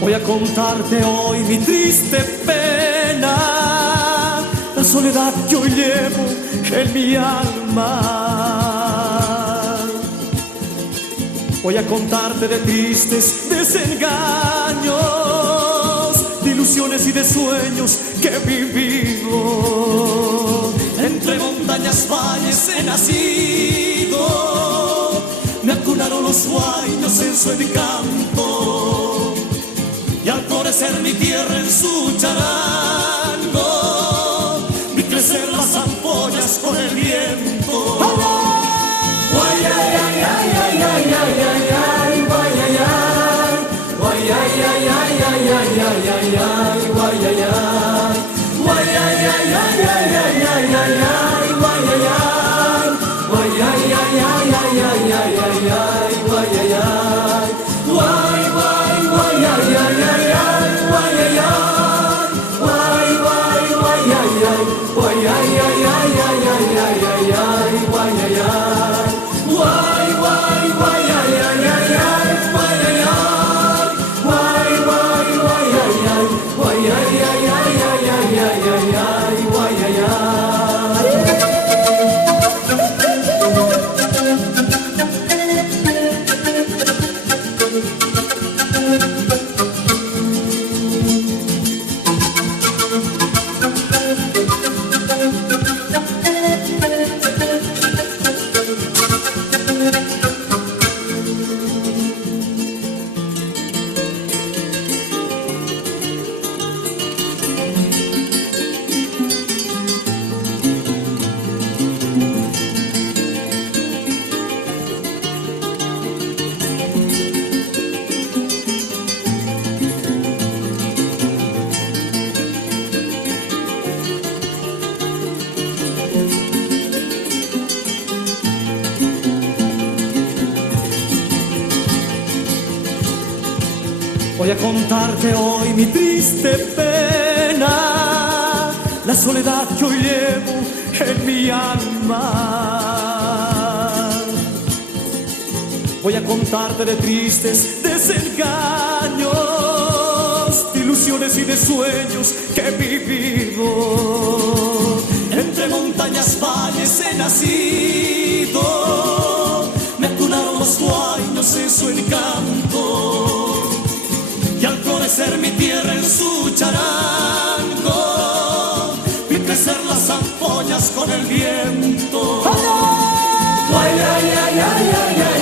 Voy a contarte hoy mi triste pena, la soledad que hoy llevo en mi alma. Voy a contarte de tristes desengaños, de ilusiones y de sueños que he vivido. Entre montañas, valles he nacido, me acunaron los sueños en su encanto. Y al florecer mi tierra en su charango, vi crecer las ampollas con el viento. Guay, ay, ay, ay, ay, ay, ay, ay, ay, guay, ay, ay, guay, ay, ay, ay, ay, ay, ay, ay, ay, guay, ay, ay, guay, ay, ay, ay, ay, ay, ay, ay, ay, guay, ay, ay, guay, ay, ay, ay, ay, ay, ay, ay, ay, guay, ay, ay, guay, guay, guay, ay, ay, ay, ay, guay, ay, ay, guay, guay, guay, ay, ay, guay, ay, ay, ay, ay, ay, ay, ay, ay, guay, ay, ay, guay, guay, guay, ay, ay, ay, ay, guay, ay, ay, guay, guay, guay, ay, ay, guay, ay, ay, ay, ay, ay, ay, ay, guay, ay, ay. Voy a contarte hoy mi triste pena, la soledad que hoy llevo en mi alma. Voy a contarte de tristes desengaños, de ilusiones y de sueños que he vivido. Entre montañas, valles he nacido, me acunaron los sueños en su encanto. Y al florecer mi tierra en su charango, vi crecer las ampollas con el viento. Guay, ay, ay, ay, ay, ay.